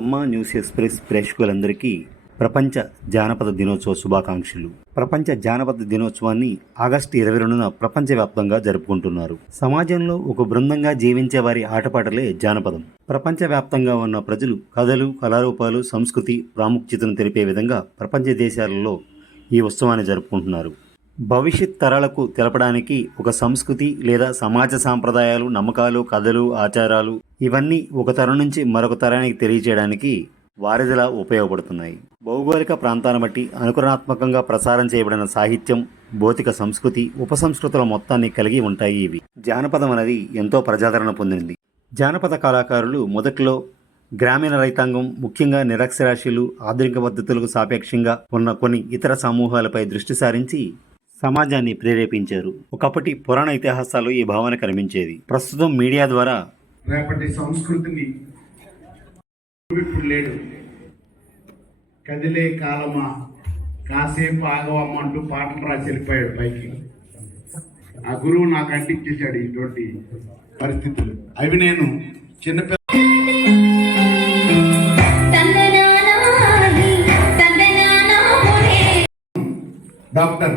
అమ్మా news express ప్రేక్షకులందరికీ ప్రపంచ జానపద దినోత్సవ శుభాకాంక్షలు. ప్రపంచ జానపద దినోత్సవాన్ని ఆగస్టు 22న ప్రపంచవ్యాప్తంగా జరుపుకుంటున్నారు. సమాజంలో ఒక బృందంగా జీవించే వారి ఆటపాటలే జానపదం. ప్రపంచవ్యాప్తంగా ఉన్న ప్రజలు కథలు, కళారూపాలు, సంస్కృతి ప్రాముఖ్యతను తెలిపే విధంగా ప్రపంచ దేశాలలో ఈ ఉత్సవాన్ని జరుపుకుంటున్నారు. భవిష్యత్ తరాలకు తెలపడానికి ఒక సంస్కృతి లేదా సమాజ సాంప్రదాయాలు, నమ్మకాలు, కథలు, ఆచారాలు ఇవన్నీ ఒక తరం నుంచి మరొక తరానికి తెలియజేయడానికి వారధిలా ఉపయోగపడుతున్నాయి. భౌగోళిక ప్రాంతాన్ని బట్టి అనుకరణాత్మకంగా ప్రసారం చేయబడిన సాహిత్యం, భౌతిక సంస్కృతి, ఉపసంస్కృతుల మొత్తాన్ని కలిగి ఉంటాయి. ఇవి జానపదం అనేది ఎంతో ప్రజాదరణ పొందింది. జానపద కళాకారులు మొదట్లో గ్రామీణ రైతాంగం, ముఖ్యంగా నిరక్షరాస్యులు, ఆధునిక పద్ధతులకు సాపేక్షంగా ఉన్న కొన్ని ఇతర సమూహాలపై దృష్టి సారించి సమాజాన్ని ప్రేరేపించారు. ఒకప్పటి పురాణ ఇతిహాసాలు ఈ భావన కనిపించేది. ప్రస్తుతం మీడియా ద్వారా రేపటి సంస్కృతిని ఇప్పుడు లేడు, కదిలే కాలమా కాసేపు ఆగవమ్మ అంటూ పాటలు రాసి వెళ్ళిపోయాడు పైకి. ఆ గురువు నాకు అంటించేశాడు ఇటువంటి పరిస్థితులు. అవి నేను చిన్నపిల్ల డాక్టర్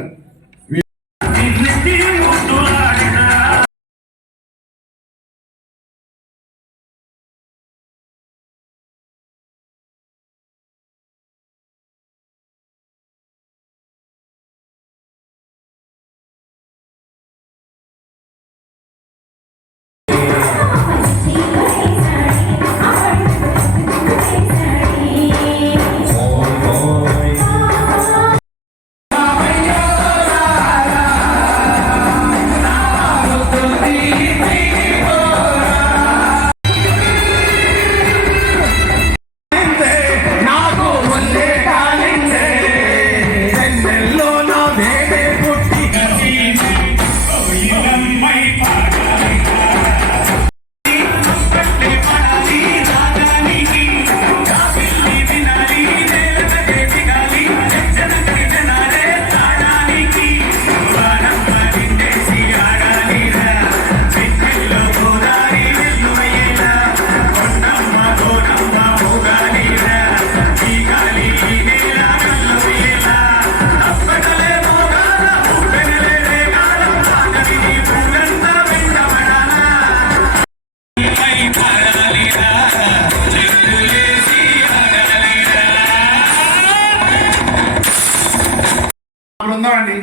బృందం అండి,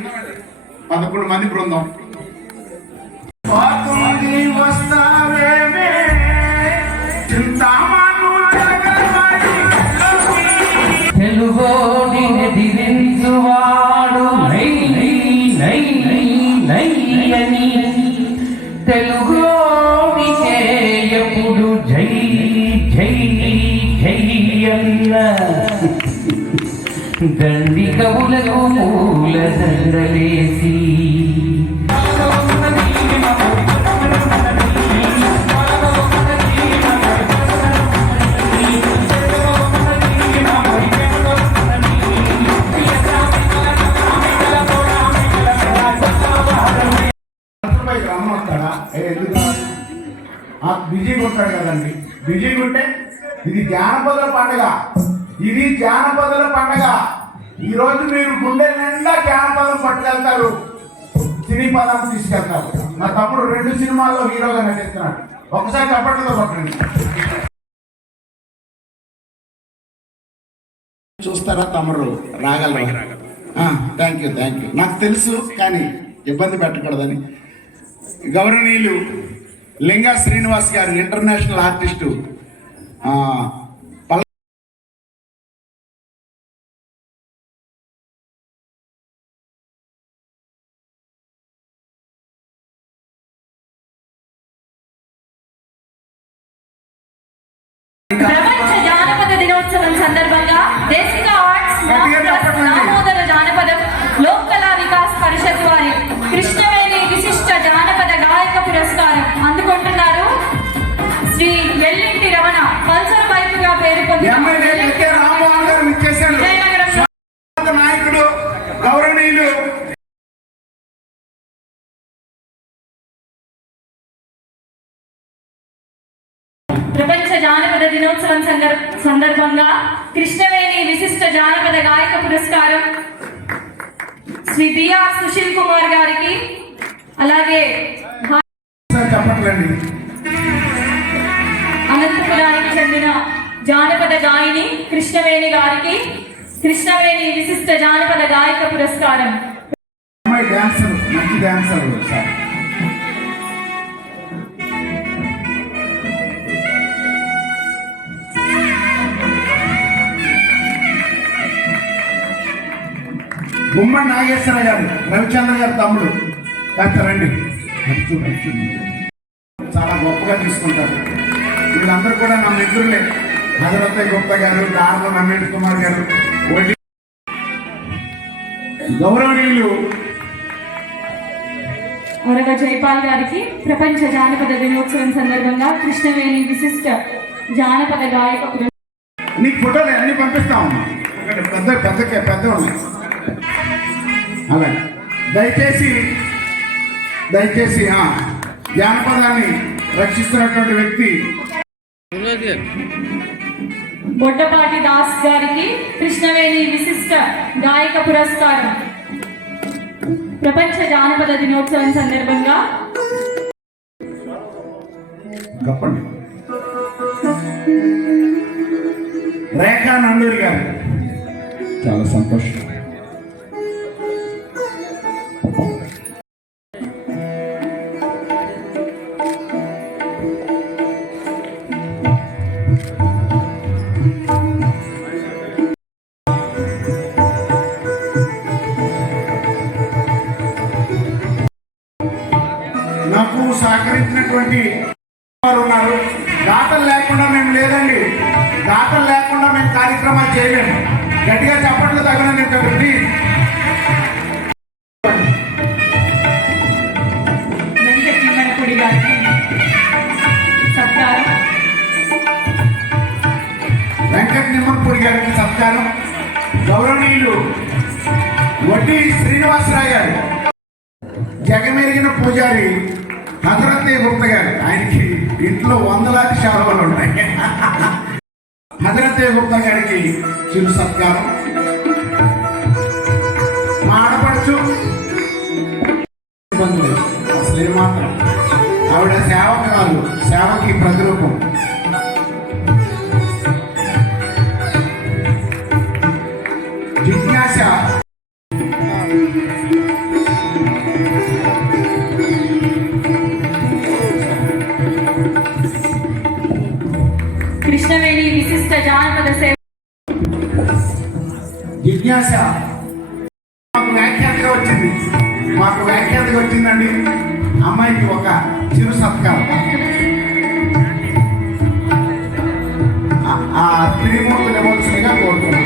11 మంది బృందం. తెలుగోడిని దివించువాడు నై నై నై అని తెలుగోడికే ఎప్పుడు జై జై జై అన్న దండి కవులకు మూల దండలేసి బిజీ కొట్టాడు కదండి. బిజీ ఉంటే ఇది జానపదుల పండుగ, ఇది జానపదుల పండుగ. ఈ రోజు మీరు గుండె నిండా జానపదం పట్టుకెళ్తారు, సినీ పదం తీసుకెళ్తారు. నా తమ్ముడు 2 సినిమాల్లో హీరోగా నటిస్తున్నాడు. ఒకసారి చప్పట్లతో పట్టండి. చూస్తారా తమ్ముడు? రాగలరా? Thank you. నాకు తెలుసు, కానీ ఇబ్బంది పెట్టకూడదని. గౌరవనీయులు లింగా శ్రీనివాస్ గారు, ఇంటర్నేషనల్ ఆర్టిస్టు, ప్రపంచ జానపద దినోత్సవం సందర్భంగా దేశిక ఆర్ట్స్ దామోదర జానపదం లోక్ కళా వికాస్ పరిషత్ వారి కృష్ణవేణి విశిష్ట జానపద గాయక పురస్కారం అందుకుంటున్నారు శ్రీ వెల్లింటి రమణ. పల్సర్ బైక్గా పేరు పొందిన నాయకుడు గౌరవనీయులు ప్రపంచ జానపద దినోత్సవం సందర్భంగా కృష్ణవేణి విశిష్ట జానపద గాయక పురస్కారం శ్రీ బిఆర్ సుశీల్ కుమార్ గారికి, అలాగే చెప్పట్లండి. అనంతపురానికి చెందిన జానపద గాయని కృష్ణవేణి గారికి కృష్ణవేణి విశిష్ట జానపద గాయక పురస్కారం. అమ్మాయి డాన్సర్, మంచి డాన్సర్ సార్. గుమ్మడి నాగేశ్వర గారు, రవిచంద్ర గారు తమ్ముడు. కాస్త రండి. చాలా గొప్పగా తీసుకుంటారు. వీళ్ళందరూ కూడా నా మిత్రులే. హజరత్ గుప్తా గారు, దార్ల రమేష్ కుమార్ గారు, గౌరవనీయులు వరగ జైపాల్ గారికి ప్రపంచ జానపద దినోత్సవం సందర్భంగా కృష్ణవేణి విశిష్ట జానపద గాయక పురస్కారం. నీకు ఫోటోలు అన్ని పంపిస్తామమ్మా. పెద్ద ఉన్నాయి. అలాగే దయచేసి జానపదాన్ని రక్షిస్తున్నటువంటి వ్యక్తి బొడ్డపాటి దాస్ గారికి కృష్ణవేణి విశిష్ట గాయక పురస్కారం. ప్రపంచ జానపద దినోత్సవం సందర్భంగా చెప్పండి. రేఖా నందూరి గారు, చాలా సంతోషం. నాకు సహకరించినటువంటి వారు ఉన్నారు. దాతలు లేకుండా మేము లేదండి. దాతలు లేకుండా మేము కార్యక్రమాలు చేయలేము. గట్టిగా చప్పట్లు తగినందుకు ప్లీజ్. వెంకటరమణపుడి గారికి సత్కారం. వెంకట నిమ్మపూడి గారికి సత్కారం. గౌరవనీయులు వడ్డీ శ్రీనివాసరావు గారు, జగమెరిగిన పూజారి హజరత్ గుప్తా గారు. ఆయనకి ఇంట్లో వందలాది శాలువలు ఉంటాయి. హజరత్ గుప్తా గారికి చిరు సత్కారం. మా ఆడపడుచు అసలు ఏమాత్రం ఆవిడ సేవకురాలు, సేవకి ప్రతిరూపం. జిజ్ఞాస కృష్ణవేణి విశిష్ట జానపద సేవ. జిజ్ఞాస మాకు వ్యాఖ్యాతగా వచ్చిందండి. అమ్మాయికి ఒక చిరు సత్కారం. ఆ త్రిమూర్తులు ఇవ్వాల్సిందిగా కోరుతున్నాం.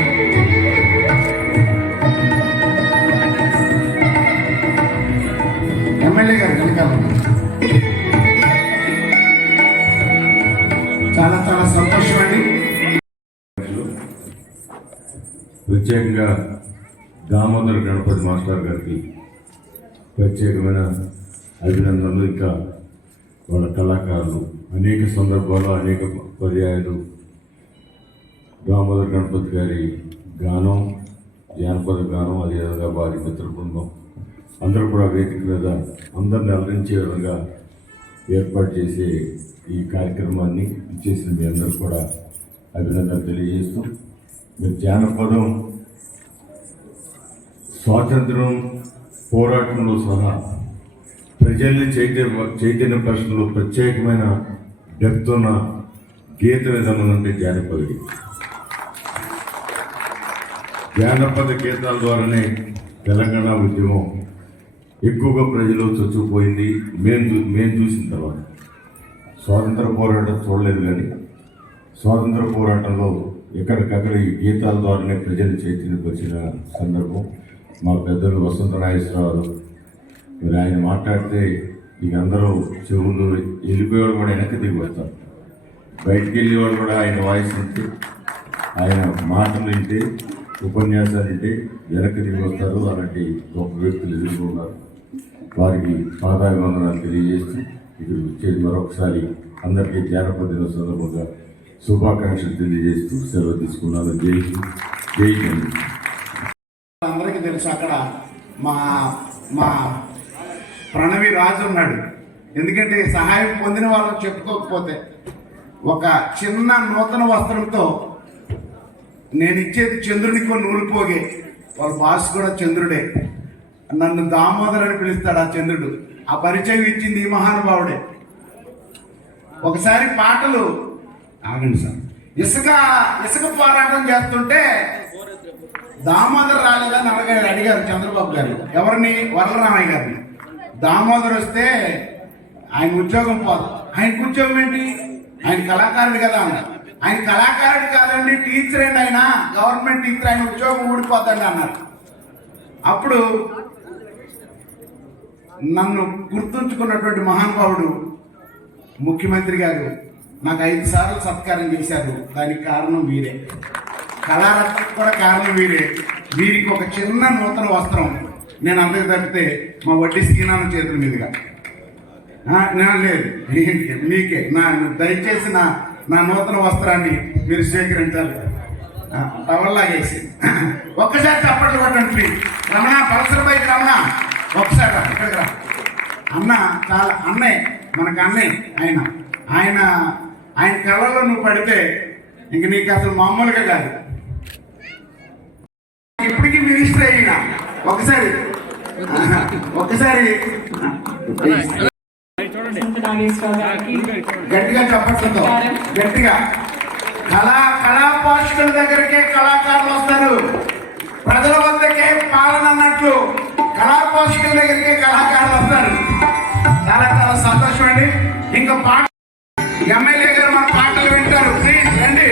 ఎమ్మెల్యే గారు వెనకాల. చాలా చాలా సంతోషం అండి. ప్రత్యేకంగా దామోదర గణపతి మాస్టర్ గారికి ప్రత్యేకమైన అభినందనలు. ఇంకా వాళ్ళ కళాకారులు అనేక సందర్భాల్లో అనేక పర్యాయాలు దామోదర గణపతి గారి గానం, జానపద గానం, అదేవిధంగా వారి మిత్ర బృందం అందరూ కూడా వేదిక మీద అందరిని అలరించే విధంగా ఏర్పాటు చేసే ఈ కార్యక్రమాన్ని ఇచ్చేసిన మీ అందరూ కూడా అభినందనలు తెలియజేస్తూ, మీరు జానపదం స్వాతంత్రం పోరాటంలో సహా ప్రజల్ని చైతన్యపరచడంలో ప్రత్యేకమైన డెప్త్ ఉన్న గీత విధానం అంటే జానపది. జానపద గీతాల ద్వారానే తెలంగాణ ఉద్యమం ఎక్కువగా ప్రజలు చచ్చిపోయింది. మేము చూసిన తర్వాత స్వాతంత్ర పోరాటం చూడలేదు, కానీ స్వాతంత్ర పోరాటంలో ఎక్కడికక్కడ ఈ గీతాల ద్వారానే ప్రజలు చైతన్యపరిచిన సందర్భం. మా పెద్దలు వసంత నాగేశ్వరరావు మరి ఆయన మాట్లాడితే ఇక అందరూ చెవులు వెళ్ళిపోయేవాడు కూడా వెనక్కి దిగి వస్తారు. బయటికి వెళ్ళేవాడు కూడా ఆయన వాయిస్ వింటే, ఆయన మాటలు వింటే, ఉపన్యాసాలు వింటే వెనక్కి దిగి వస్తారు. అలాంటి గొప్ప వ్యక్తులు ఎదుర్కొన్నారు. వారికి పాదాభివందనాలు తెలియజేస్తూ ఇక్కడ వచ్చేది మరొకసారి అందరికీ జానపద దినోత్సవం సందర్భంగా శుభాకాంక్షలు తెలియజేస్తూ సెలవు తీసుకున్నాను. జై హింద్, జై హింద్. అందరికీ తెలుసు అక్కడ మా మా ప్రణవి రాజు ఉన్నాడు. ఎందుకంటే సహాయం పొందిన వాళ్ళని చెప్పుకోకపోతే ఒక చిన్న నూతన వస్త్రంతో నేను ఇచ్చేది చంద్రునికో నూలుపోగే, వాళ్ళ బాస్ కూడా చంద్రుడే, నన్ను దామోదర్ అని పిలుస్తాడు ఆ చంద్రుడు. ఆ పరిచయం ఇచ్చింది ఈ మహానుభావుడే. ఒకసారి పాటలు ఆగండి సార్, ఇసుక పోరాటం చేస్తుంటే దామోదర్ రాలేదని అడిగారు చంద్రబాబు గారు. ఎవరిని? వరలరామయ్య గారిని. దామోదర్ వస్తే ఆయన ఉద్యోగం పోదు. ఆయనకు ఉద్యోగం ఏంటి? ఆయన కళాకారుడు కదా అన్నారు. ఆయన కళాకారుడు కాదండి, టీచర్ అండి, ఆయన గవర్నమెంట్ టీచర్, ఆయన ఉద్యోగం ఊడిపోతండి అన్నారు. అప్పుడు నన్ను గుర్తుంచుకున్నటువంటి మహానుభావుడు ముఖ్యమంత్రి గారు నాకు 5 సార్లు సత్కారం చేశారు. దానికి కారణం వీరే, కళారత్నకు కూడా కారణం వీరే. వీరికి ఒక చిన్న నూతన వస్త్రం నేను అందరికి తప్పితే మా వడ్డీ స్కీనాన్న చేతుల మీదుగా లేదు, మీకే దయచేసి నా నూతన వస్త్రాన్ని మీరు స్వీకరించాలి. టవల్లాగేసి ఒక్కసారి చప్పట్లు కొట్టండి ప్లీజ్. రమణ, పరసరపై రమణ, ఒకసారి ఇక్కడికి రా. అన్న చాలా అన్నయ్య, మనకు అన్నయ్య. ఆయన కళలో నువ్వు పడితే ఇంక నీకు అసలు మామూలుగా కాదు. ఇప్పటికీ మినిస్టర్ అయినా ఒక్కసారి గట్టిగా చెప్పట్లేదు, గట్టిగా. కళా పోషకుల దగ్గరికే కళాకారులు వస్తారు, ప్రజల వద్దకే పాలన అన్నట్లు కళా పోషకుల దగ్గరికే కళాకారులు వస్తారు. చాలా చాలా సంతోషం అండి. ఇంకా పాట ఎమ్మెల్యే గారు మన పాటలు వింటారు, ప్లీజ్ రండి.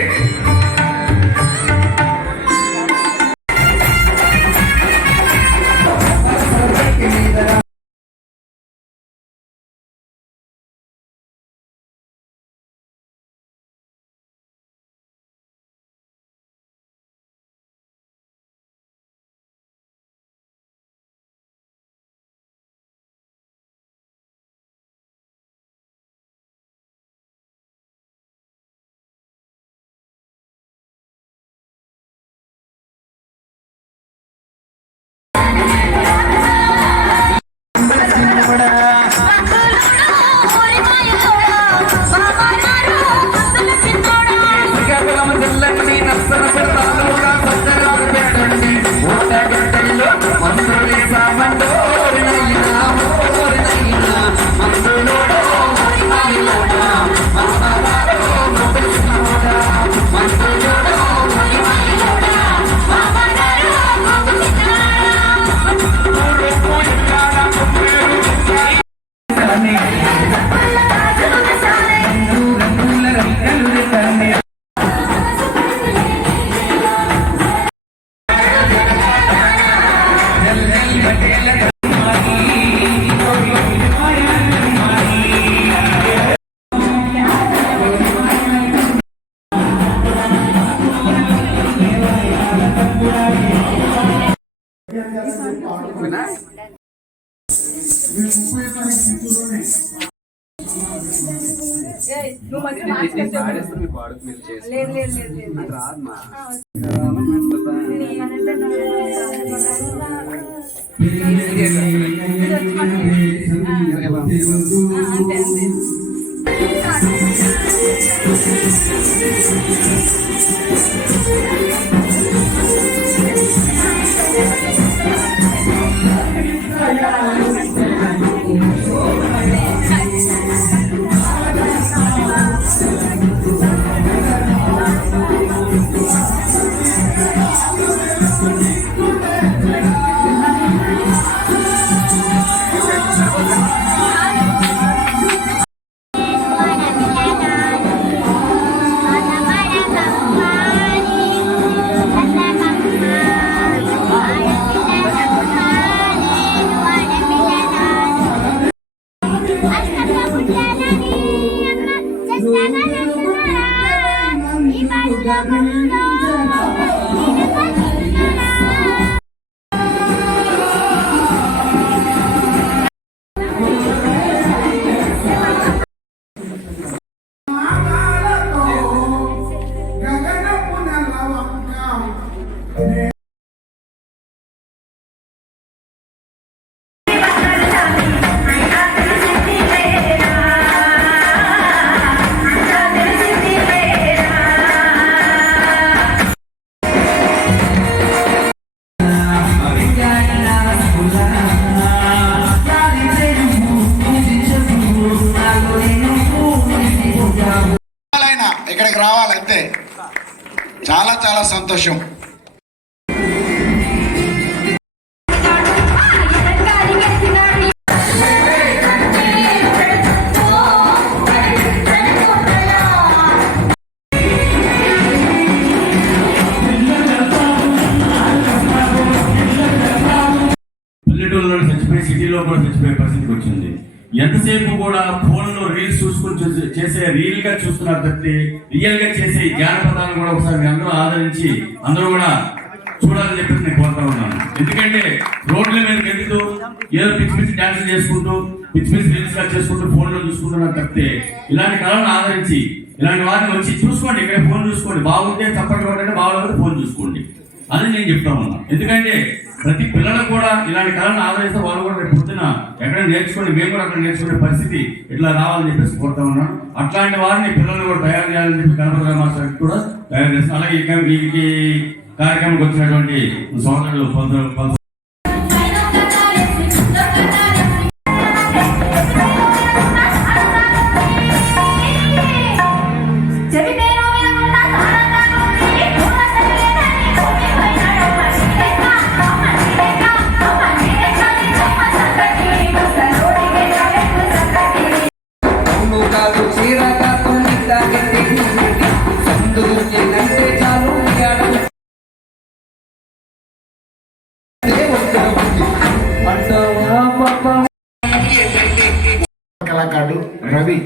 చాలా చాలా సంతోషం. పల్లెటూరులో చచ్చిపోయి సిటీలో కూడా చచ్చిపోయే పరిస్థితికి వచ్చింది. ఎంతసేపు కూడా ఫోన్లో రీల్స్ చూసుకుని చేసే రీల్ గా చూస్తున్నారు తప్పితే రియల్ గా చేసే ఈ జానపదాలను కూడా ఒకసారి అందరూ ఆదరించి అందరూ కూడా చూడాలని చెప్పేసి నేను కోరుతా ఉన్నాను. ఎందుకంటే రోడ్ల మీద వెళ్తూ ఏదో పిచ్చి పిచ్చి డాన్స్ చేసుకుంటూ పిచ్చి పిచ్చి రీల్స్ గా చేసుకుంటూ ఫోన్ లో చూసుకుంటున్నారు తప్పితే ఇలాంటి కళలను ఆదరించి ఇలాంటి వారిని వచ్చి చూసుకోండి, ఇక్కడ ఫోన్ చూసుకోండి, బాగుంటే చప్పట్లు కొట్టండి, బాగోలేకపోతే ఫోన్ చూసుకోండి అని నేను చెప్తా ఉన్నాను. ఎందుకంటే ప్రతి పిల్లలకు కూడా ఇలాంటి కళను ఆదరిస్తే వాళ్ళు కూడా రేపు పొద్దున ఎక్కడ నేర్చుకోండి, మేము కూడా అక్కడ నేర్చుకునే పరిస్థితి ఇట్లా రావాలని చెప్పేసి కోరుతా ఉన్నాను. అట్లాంటి వారిని పిల్లలు కూడా తయారు చేయాలని చెప్పి గణపతి మాస్టర్ కూడా తయారు చేస్తాం. అలాగే ఈ కార్యక్రమానికి వచ్చినటువంటి సోదరులు కళాకారుడు రవి